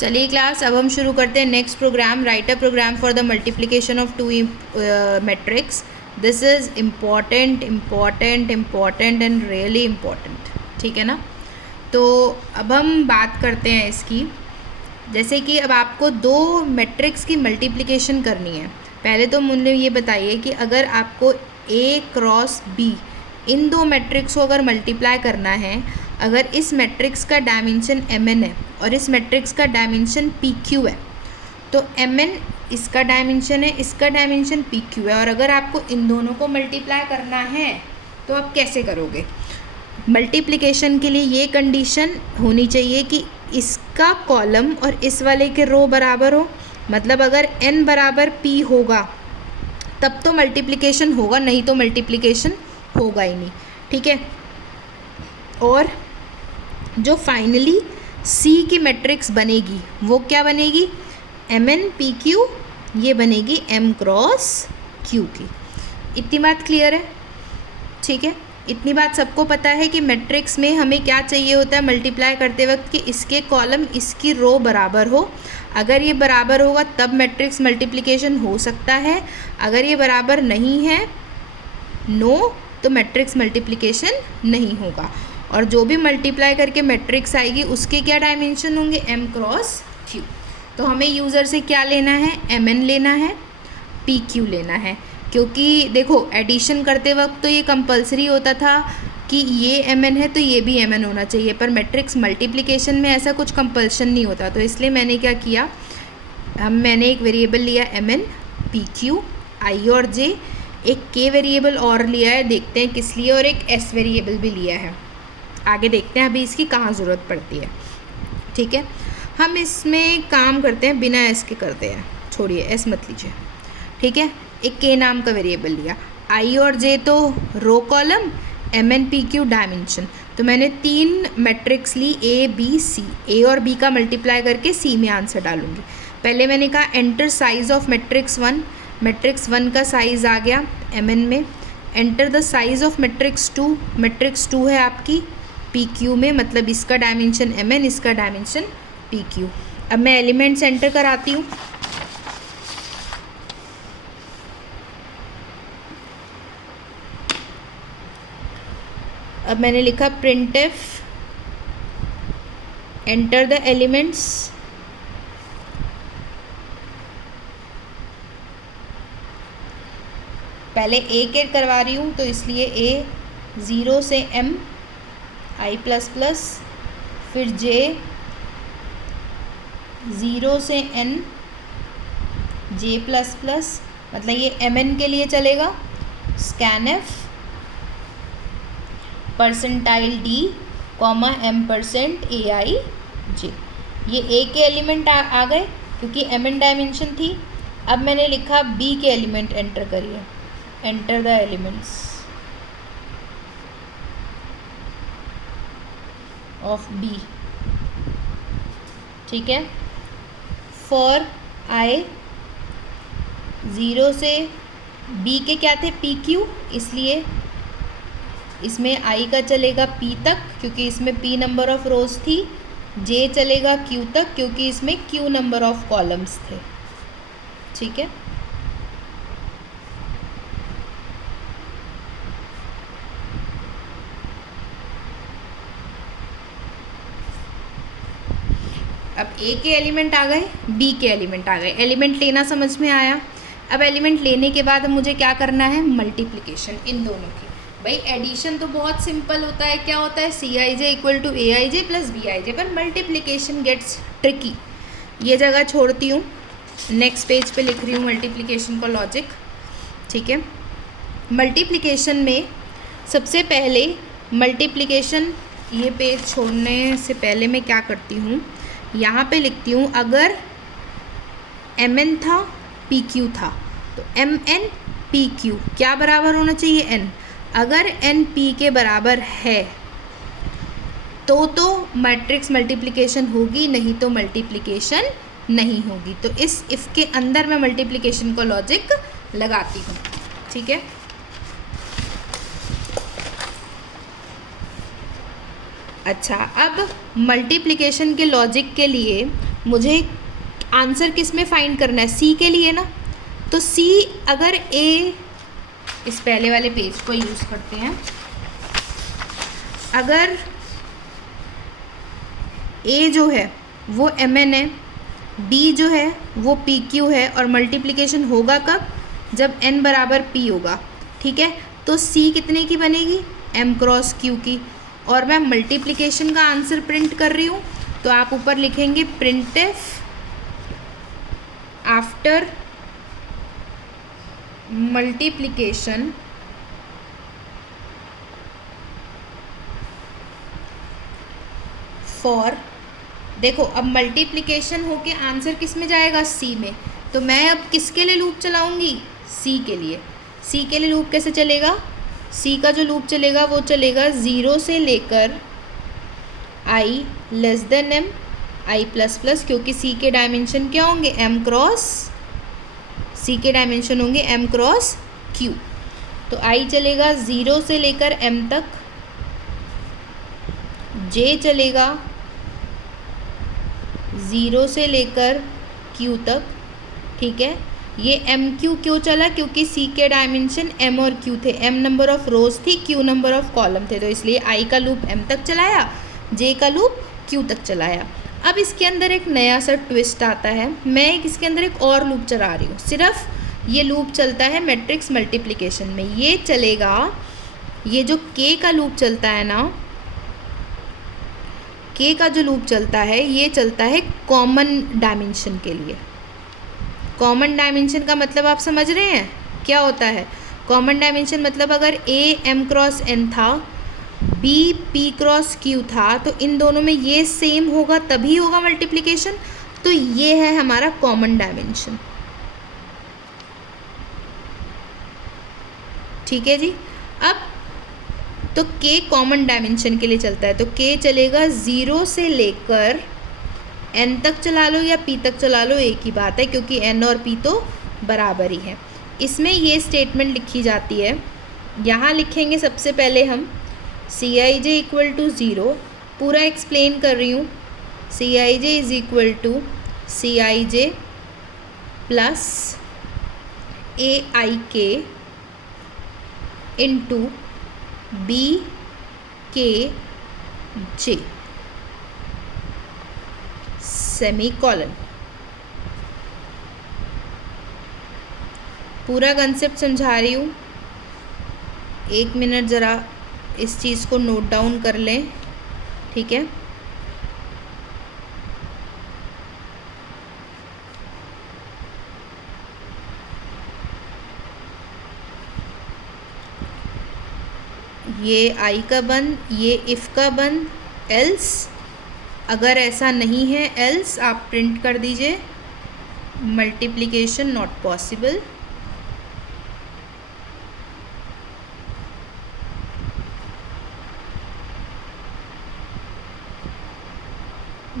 चलिए क्लास, अब हम शुरू करते हैं next program. Write a program for the multiplication of two matrix. This is important important important and really important, ठीक है ना। तो अब हम बात करते हैं इसकी। जैसे कि अब आपको दो मैट्रिक्स की मल्टीप्लिकेशन करनी है। पहले तो मुझे ये बताइए कि अगर आपको ए क्रॉस बी इन दो मैट्रिक्स को अगर मल्टीप्लाई करना है, अगर इस मैट्रिक्स का डायमेंशन mn है और इस मैट्रिक्स का डायमेंशन pq है, तो mn इसका डायमेंशन है, इसका डायमेंशन pq है, और अगर आपको इन दोनों को मल्टीप्लाई करना है तो आप कैसे करोगे? मल्टीप्लिकेशन के लिए ये कंडीशन होनी चाहिए कि इसका कॉलम और इस वाले के रो बराबर हो। मतलब अगर n बराबर p होगा तब तो मल्टीप्लिकेशन होगा, नहीं तो मल्टीप्लिकेशन होगा ही नहीं, ठीक है। और जो फाइनली C की मैट्रिक्स बनेगी वो क्या बनेगी? mn pq, ये बनेगी m क्रॉस q की। इतनी बात क्लियर है? ठीक है, इतनी बात सबको पता है कि मैट्रिक्स में हमें क्या चाहिए होता है मल्टीप्लाई करते वक्त, कि इसके कॉलम इसकी रो बराबर हो। अगर ये बराबर होगा तब मैट्रिक्स मल्टीप्लिकेशन हो सकता है, अगर ये बराबर नहीं है नो तो मैट्रिक्स मल्टीप्लिकेशन नहीं होगा। और जो भी मल्टीप्लाई करके मैट्रिक्स आएगी उसके क्या डायमेंशन होंगे? m cross q। तो हमें यूज़र से क्या लेना है? mn लेना है, pq लेना है। क्योंकि देखो एडिशन करते वक्त तो ये कंपलसरी होता था कि ये mn है तो ये भी mn होना चाहिए, पर मैट्रिक्स मल्टीप्लिकेशन में ऐसा कुछ कंपल्शन नहीं होता। तो इसलिए मैंने क्या किया, मैंने एक वेरिएबल लिया mn pq i और j, एक k वेरिएबल और लिया है, देखते हैं किस लिए, और एक s वेरिएबल भी लिया है। आगे देखते हैं अभी इसकी कहाँ ज़रूरत पड़ती है, ठीक है। हम इसमें काम करते हैं बिना s के करते हैं, छोड़िए s मत लीजिए, ठीक है। एक k नाम का वेरिएबल लिया, i और j तो row column, mn pq dimension. तो मैंने तीन मैट्रिक्स ली a b c, a और b का मल्टीप्लाई करके c में आंसर डालूंगी। पहले मैंने कहा enter size of matrix 1, matrix 1 का साइज़ आ गया mn में। Enter the size of matrix 2, matrix 2 है आपकी pq में, मतलब इसका डायमेंशन mn, इसका डायमेंशन pq। अब मैं एलिमेंट्स एंटर कराती हूँ। अब मैंने लिखा printf एंटर द एलिमेंट्स। पहले a के करवा रही हूँ तो इसलिए a 0 से m i प्लस प्लस, फिर j 0 से n j प्लस प्लस, मतलब ये mn के लिए चलेगा। scanf percentile d comma m% ai j, ये a के एलिमेंट आ गए क्योंकि mn डायमेंशन थी। अब मैंने लिखा b के एलिमेंट एंटर करिए, enter the elements of b, ठीक है। फॉर i 0 से b के क्या थे? pq, इसलिए इसमें i का चलेगा p तक क्योंकि इसमें p नंबर ऑफ रोज थी, j चलेगा q तक क्योंकि इसमें q नंबर ऑफ कॉलम्स थे, ठीक है। अब a के एलिमेंट आ गए, b के एलिमेंट आ गए। एलिमेंट लेना समझ में आया। अब एलिमेंट लेने के बाद मुझे क्या करना है? मल्टीप्लिकेशन इन दोनों की। भाई एडिशन तो बहुत सिंपल होता है, क्या होता है? C I J equal to A I J plus B I J, पर मल्टीप्लिकेशन गेट्स ट्रिकी। ये जगह छोड़ती हूँ, नेक्स्ट पेज पे लिख रही हूँ मल्टीप्लिकेशन का लॉजिक, ठीक है। मल्टीप्लिकेशन में सबसे पहले मल्टीप्लिकेशन, ये पेज छोड़ने से पहले मैं क्या करती हूँ, यहाँ पे लिखती हूँ अगर mn था pq था तो mn pq क्या बराबर होना चाहिए? n। अगर n p के बराबर है तो मैट्रिक्स मल्टीप्लिकेशन होगी, नहीं तो मल्टीप्लिकेशन नहीं होगी। तो इस इफ के अंदर मैं मल्टीप्लिकेशन का लॉजिक लगाती हूँ, ठीक है। अच्छा, अब मल्टीप्लिकेशन के लॉजिक के लिए मुझे आंसर किस में फाइंड करना है, सी के लिए ना। तो सी अगर ए, इस पहले वाले पेज को यूज़ करते हैं, अगर ए जो है वो एम एन है, बी जो है वो पी क्यू है, और मल्टीप्लिकेशन होगा कब, जब एन बराबर पी होगा, ठीक है। तो सी कितने की बनेगी, एम क्रॉस क्यू की। और मैं मल्टीप्लिकेशन का आंसर प्रिंट कर रही हूँ, तो आप ऊपर लिखेंगे प्रिंटफ आफ्टर मल्टीप्लिकेशन फॉर, देखो अब मल्टीप्लिकेशन होके आंसर किस में जाएगा, सी में। तो मैं अब किसके लिए लूप चलाऊंगी, सी के लिए। सी के लिए लूप कैसे चलेगा, सी का जो लूप चलेगा वो चलेगा 0 से लेकर आई लेस देन एम, आई प्लस प्लस, क्योंकि सी के डायमेंशन क्या होंगे, एम क्रॉस, सी के डायमेंशन होंगे एम क्रॉस क्यू। तो आई चलेगा 0 से लेकर एम तक, जे चलेगा 0 से लेकर क्यू तक, ठीक है। ये एम क्यू क्यों चला, क्योंकि सी के डायमेंशन एम और क्यू थे, एम नंबर ऑफ रोज थी, क्यू नंबर ऑफ कॉलम थे, तो इसलिए आई का लूप एम तक चलाया, जे का लूप क्यू तक चलाया। अब इसके अंदर एक नया सा ट्विस्ट आता है, मैं इसके अंदर एक और लूप चला रही हूँ, सिर्फ ये लूप चलता है मैट्रिक्स मल्टीप्लिकेशन में। ये चलेगा, ये जो के का लूप चलता है ना, के का जो लूप चलता है ये चलता है कॉमन डायमेंशन के लिए। कॉमन डायमेंशन का मतलब आप समझ रहे हैं क्या होता है, कॉमन डायमेंशन मतलब अगर ए एम क्रॉस एन था, बी पी क्रॉस क्यू था, तो इन दोनों में ये सेम होगा तभी होगा मल्टीप्लिकेशन। तो ये है हमारा कॉमन डायमेंशन, ठीक है जी। अब तो k कॉमन डायमेंशन के लिए चलता है, तो k चलेगा 0 से लेकर n तक चला लो या p तक चला लो, एक ही बात है, क्योंकि n और p तो बराबर ही है। इसमें ये स्टेटमेंट लिखी जाती है, यहाँ लिखेंगे सबसे पहले हम सी आई जे इक्वल टू 0, पूरा एक्सप्लेन कर रही हूँ। C I J is equal to C I J plus A I K into B के जे सेमीकोलन। पूरा कंसेप्ट समझा रही हूँ, 1 मिनट ज़रा इस चीज़ को नोट डाउन कर लें, ठीक है। ये आई का बंद, ये इफ़ का बंद, एल्स, अगर ऐसा नहीं है एल्स आप प्रिंट कर दीजिए मल्टीप्लिकेशन नॉट पॉसिबल।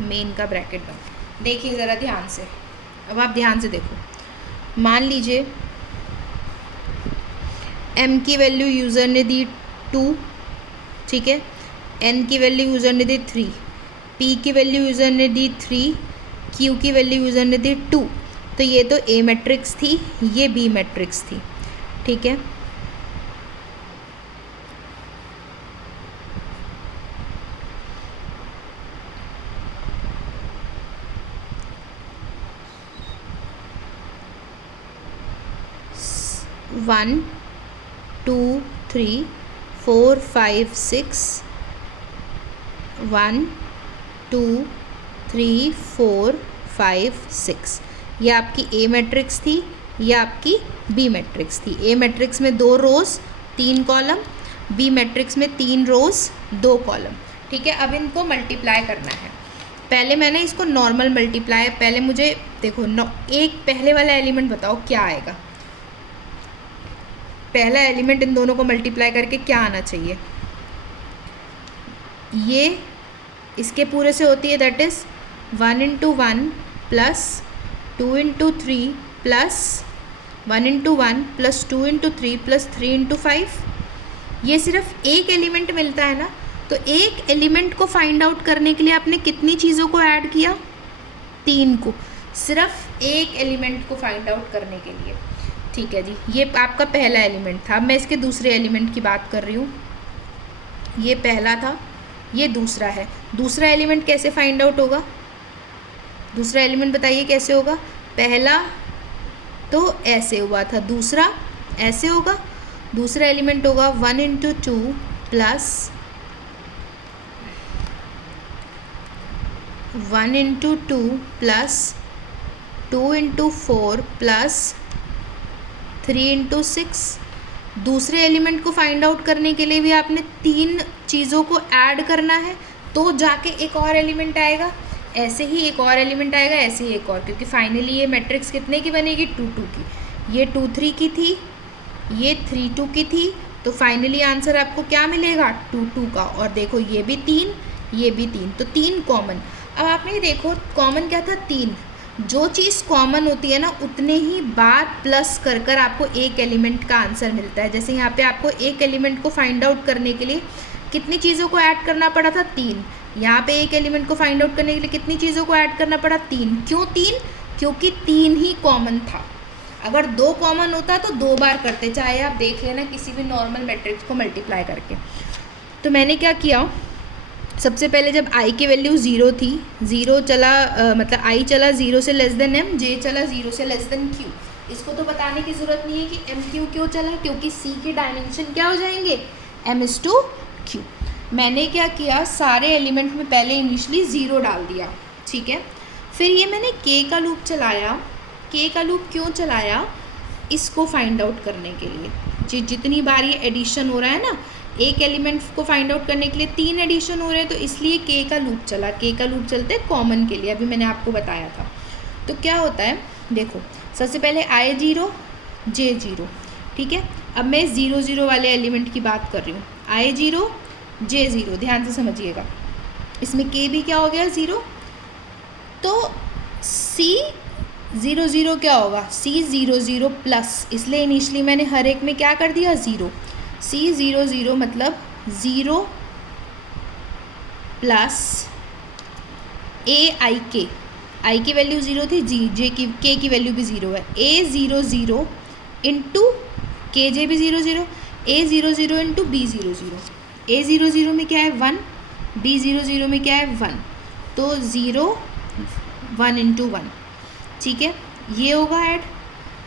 मेन का ब्रैकेट बंद। देखिए ज़रा ध्यान से, अब आप ध्यान से देखो। मान लीजिए m की वैल्यू यूज़र ने दी 2, ठीक है, n की वैल्यू यूज़र ने दी 3, p की वैल्यू यूज़र ने दी 3, q की वैल्यू यूज़र ने दी 2। तो ये तो a मैट्रिक्स थी, ये b मैट्रिक्स थी, ठीक है। वन 2 3 4 5 6, 1 2 3 4 5 6, ये आपकी ए मैट्रिक्स थी, ये आपकी बी मैट्रिक्स थी। ए मैट्रिक्स में 2 रोज़ 3 कॉलम, बी मैट्रिक्स में 3 रोज़ 2 कॉलम, ठीक है। अब इनको मल्टीप्लाई करना है। पहले मैंने इसको नॉर्मल मल्टीप्लाई, पहले मुझे देखो एक पहले वाला एलिमेंट बताओ क्या आएगा, पहला एलिमेंट इन दोनों को मल्टीप्लाई करके क्या आना चाहिए। ये इसके पूरे से होती है, that is 1 into 1 plus 2 into 3 plus 1 into 1 plus 2 into 3 plus 3 into 5। ये सिर्फ एक एलिमेंट मिलता है ना, तो एक एलिमेंट को फाइंड आउट करने के लिए आपने कितनी चीज़ों को ऐड किया, 3 को, सिर्फ एक एलिमेंट को फाइंड आउट करने के लिए। ठीक है जी, ये आपका पहला एलिमेंट था। अब मैं इसके दूसरे एलिमेंट की बात कर रही हूँ। ये पहला था, ये दूसरा है। दूसरा एलिमेंट कैसे फाइंड आउट होगा? दूसरा एलिमेंट बताइए कैसे होगा? पहला तो ऐसे हुआ था, दूसरा ऐसे होगा। दूसरा एलिमेंट होगा 1 × 2 प्लस 1 × 2 प्लस 2 × 4 प्लस 3 × 6। दूसरे एलिमेंट को फाइंड आउट करने के लिए भी आपने 3 चीज़ों को ऐड करना है, तो जाके एक और एलिमेंट आएगा, ऐसे ही एक और एलिमेंट आएगा, ऐसे ही एक और, क्योंकि फाइनली ये मैट्रिक्स कितने की बनेगी? 2 2 की। ये 2 3 की थी, ये 3 2 की थी, तो फाइनली आंसर आपको क्या मिलेगा? 2 2 का। और देखो ये भी 3, ये भी 3, तो 3 कॉमन। अब आपने देखो कॉमन क्या था? 3। जो चीज़ कॉमन होती है ना, उतने ही बार प्लस कर कर आपको एक एलिमेंट का आंसर मिलता है। जैसे यहाँ पे आपको एक एलिमेंट को फाइंड आउट करने के लिए कितनी चीज़ों को ऐड करना पड़ा था? 3। यहाँ पे एक एलिमेंट को फाइंड आउट करने के लिए कितनी चीज़ों को ऐड करना पड़ा? 3। क्यों 3? क्योंकि 3 ही कॉमन था। अगर 2 कॉमन होता तो 2 बार करते, चाहे आप देख लेना किसी भी नॉर्मल मैट्रिक्स को मल्टीप्लाई करके। तो मैंने क्या किया, सबसे पहले जब i की वैल्यू 0 थी, 0 चला मतलब i चला 0 से लेस देन m, j चला 0 से लेस देन q। इसको तो बताने की ज़रूरत नहीं है कि m q क्यों चला, क्योंकि c के डायमेंशन क्या हो जाएंगे? m/q। मैंने क्या किया, सारे एलिमेंट में पहले इनिशियली 0 डाल दिया। ठीक है, फिर ये मैंने k का लूप चलाया। k का लूप क्यों चलाया? इसको फाइंड आउट करने के लिए। जितनी बार ये एडिशन हो रहा है ना, एक एलिमेंट को फाइंड आउट करने के लिए 3 एडिशन हो रहे हैं, तो इसलिए k का लूप चला। k का लूप चलते कॉमन के लिए, अभी मैंने आपको बताया था। तो क्या होता है, देखो सबसे पहले i 0 j 0। ठीक है, अब मैं 0 0 वाले एलिमेंट की बात कर रही हूँ। i 0 j 0, ध्यान से समझिएगा। इसमें k भी क्या हो गया? 0। तो c 0 0 क्या होगा? c 0 0 प्लस, इसलिए इनिशियली मैंने हर एक में क्या कर दिया? 0। c 0 0 मतलब 0 plus a i k। i की वैल्यू 0 थी, j की k की वैल्यू भी 0 है। a 0 0 इंटू k j भी 0 0, a 0 0 इंटू b 0 0। a 0 0 में क्या है? 1, b 0 0 में क्या है? 1, तो 0 1 इंटू 1। ठीक है, ये होगा ऐड।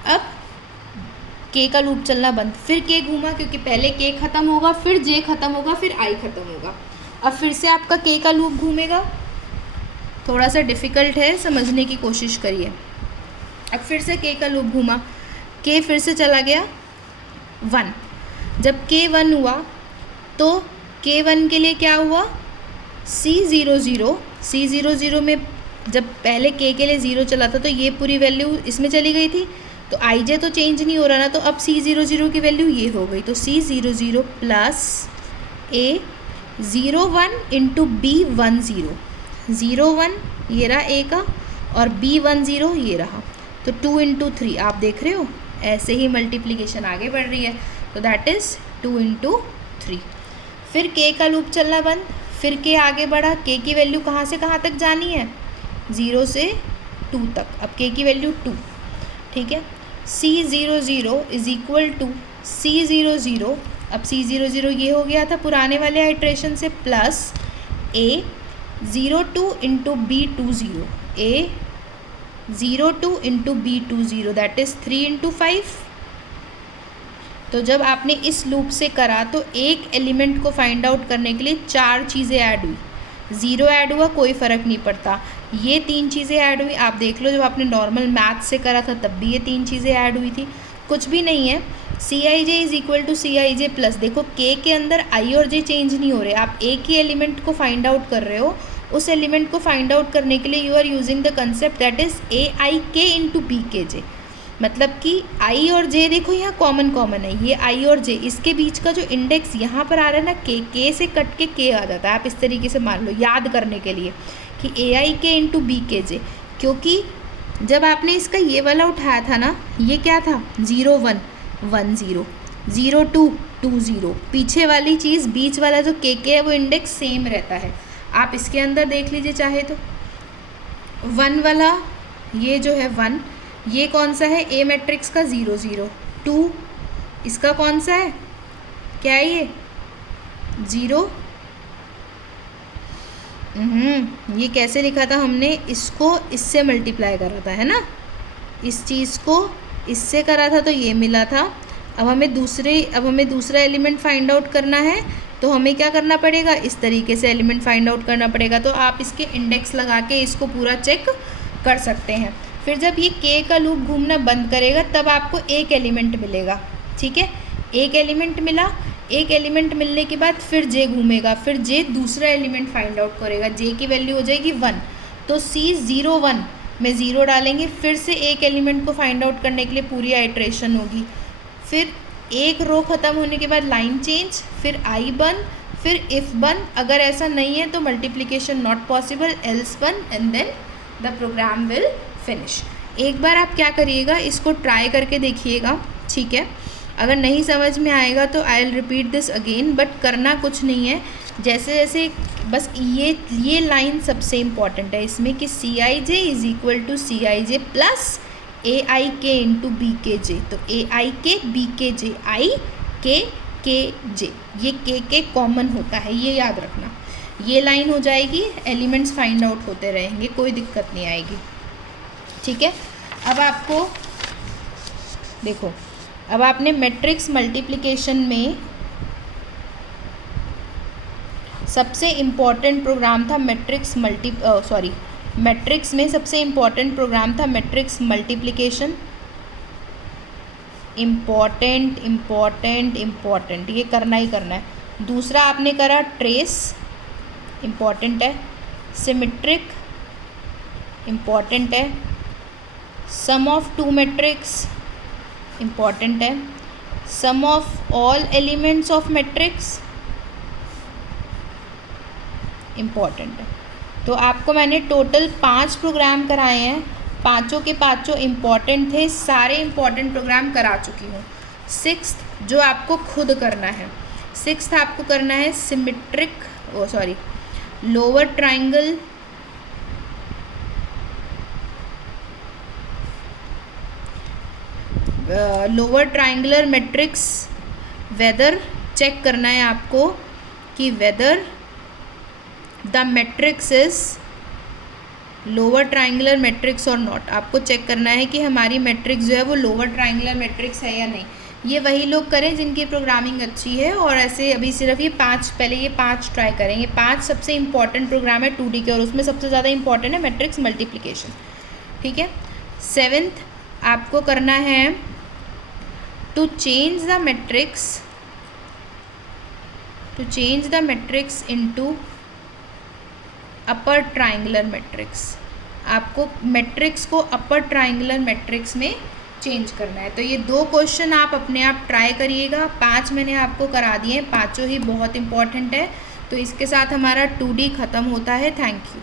अब k का लूप चलना बंद, फिर k घूमा, क्योंकि पहले k ख़त्म होगा, फिर j ख़त्म होगा, फिर i ख़त्म होगा। अब फिर से आपका k का लूप घूमेगा। थोड़ा सा डिफ़िकल्ट है, समझने की कोशिश करिए। अब फिर से k का लूप घूमा, k फिर से चला गया 1। जब k 1 हुआ तो k 1 के लिए क्या हुआ? c 0 0। c 0 0 में जब पहले k के लिए 0 चला था, तो ये पूरी वैल्यू इसमें चली गई थी, तो i j तो चेंज नहीं हो रहा ना, तो अब c 0 0 की वैल्यू ये हो गई। तो c 0 0 plus a 0 1 into b 1 0। 0 1 ये रहा a का, और b 1 0 ये रहा, तो 2 इंटू 3। आप देख रहे हो ऐसे ही मल्टीप्लिकेशन आगे बढ़ रही है, तो दैट इज़ 2 इंटू 3। फिर k का लूप चलना बंद, फिर k आगे बढ़ा। k की वैल्यू कहाँ से कहाँ तक जानी है? 0 से 2 तक। अब k की वैल्यू 2। ठीक है, c 0 0 is equal to c 0 0। अब c 0 0 ये हो गया था पुराने वाले आइट्रेशन से, plus a 0 2 into b 2 0। a 0 2 into b 2 0, that is 3 into 5। तो जब आपने इस लूप से करा, तो एक एलिमेंट को फाइंड आउट करने के लिए 4 चीज़ें ऐड हुई। 0 ऐड हुआ, कोई फ़र्क नहीं पड़ता। ये 3 चीज़ें ऐड हुई, आप देख लो जब आपने नॉर्मल मैथ से करा था तब भी ये 3 चीज़ें ऐड हुई थी। कुछ भी नहीं है, C I J is equal to C I J plus. देखो k के अंदर i और j चेंज नहीं हो रहे, आप एक ही एलिमेंट को फाइंड आउट कर रहे हो। उस एलिमेंट को फाइंड आउट करने के लिए you are using the concept that is a i k into b k j। मतलब कि i और j देखो यहाँ कॉमन है, ये i और j, इसके बीच का जो इंडेक्स यहाँ पर आ रहा है ना k से कट के k आ जाता है। आप इस तरीके से मान लो याद करने के लिए कि a i k into b k j, क्योंकि जब आपने इसका ये वाला उठाया था ना, ये क्या था? 0 1 1 0, 0 2 2 0। पीछे वाली चीज़, बीच वाला जो k है वो इंडेक्स सेम रहता है। आप इसके अंदर देख लीजिए चाहे तो, 1 वाला ये जो है 1, ये कौन सा है, ए मैट्रिक्स का 0 0। 2 इसका कौन सा है, क्या है ये 0। ये कैसे लिखा था हमने, इसको इससे मल्टीप्लाई करा था, है ना, इस चीज़ को इससे करा था तो ये मिला था। अब हमें दूसरा एलिमेंट फाइंड आउट करना है, तो हमें क्या करना पड़ेगा, इस तरीके से एलिमेंट फाइंड आउट करना पड़ेगा। तो आप इसके इंडेक्स लगा के इसको पूरा चेक कर सकते हैं। फिर जब ये के का लूप घूमना बंद करेगा तब आपको एक एलिमेंट मिलेगा, ठीक है, एक एलिमेंट मिला। एक एलिमेंट मिलने के बाद फिर जे घूमेगा, फिर जे दूसरा एलिमेंट फाइंड आउट करेगा, जे की वैल्यू हो जाएगी 1, तो सी 0 1 में 0 डालेंगे, फिर से एक एलिमेंट को फाइंड आउट करने के लिए पूरी आइट्रेशन होगी। फिर एक रो ख़त्म होने के बाद लाइन चेंज, फिर आई बन, फिर इफ़ बन, अगर ऐसा नहीं है तो मल्टीप्लिकेशन नॉट पॉसिबल, एल्स बन, and then the program will finish. एक बार आप क्या करिएगा, इसको ट्राई करके देखिएगा, ठीक है। अगर नहीं समझ में आएगा तो I will repeat this again, but करना कुछ नहीं है, जैसे जैसे बस ये लाइन सबसे इम्पॉर्टेंट है इसमें कि C I J is equal to C I J plus A I K into B के जे। तो ए आई के बी के जे, आई के जे, ये के कॉमन होता है, ये याद रखना। ये लाइन हो जाएगी, एलिमेंट्स फाइंड आउट होते रहेंगे, कोई दिक्कत नहीं आएगी, ठीक है। अब आपको देखो, अब आपने मैट्रिक्स मल्टीप्लिकेशन में सबसे इम्पॉर्टेंट प्रोग्राम था मैट्रिक्स में सबसे इम्पॉर्टेंट प्रोग्राम था मैट्रिक्स मल्टीप्लिकेशन। इम्पॉर्टेंट, ये करना ही करना है। दूसरा आपने करा ट्रेस, इम्पॉर्टेंट है। सिमेट्रिक, इम्पॉर्टेंट है। Sum of two matrix, important है। Sum of all elements of matrix, important है। तो आपको मैंने टोटल 5 प्रोग्राम कराए हैं, पाँचों के पाँचों इम्पॉर्टेंट थे, सारे इम्पॉर्टेंट प्रोग्राम करा चुकी हूँ। 6th जो आपको खुद करना है, 6th आपको करना है lower triangle, lower triangular matrix, whether check करना है आपको कि whether the matrix is lower triangular matrix और नॉट। आपको चेक करना है कि हमारी मैट्रिक्स जो है वो लोअर ट्राइंगुलर मैट्रिक्स है या नहीं। ये वही लोग करें जिनकी प्रोग्रामिंग अच्छी है, और ऐसे अभी सिर्फ ये 5 ट्राई करेंगे। 5 सबसे इंपॉर्टेंट प्रोग्राम है 2D के, और उसमें सबसे ज़्यादा इंपॉर्टेंट है मैट्रिक्स मल्टीप्लिकेशन, ठीक है। 7th आपको करना है to change the matrix into upper triangular matrix. आपको मैट्रिक्स को अपर ट्राइंगुलर मैट्रिक्स में चेंज करना है। तो ये 2 क्वेश्चन आप अपने आप ट्राई करिएगा। 5 मैंने आपको करा दिए हैं, पाँचों ही बहुत इंपॉर्टेंट है। तो इसके साथ हमारा 2D ख़त्म होता है। Thank you.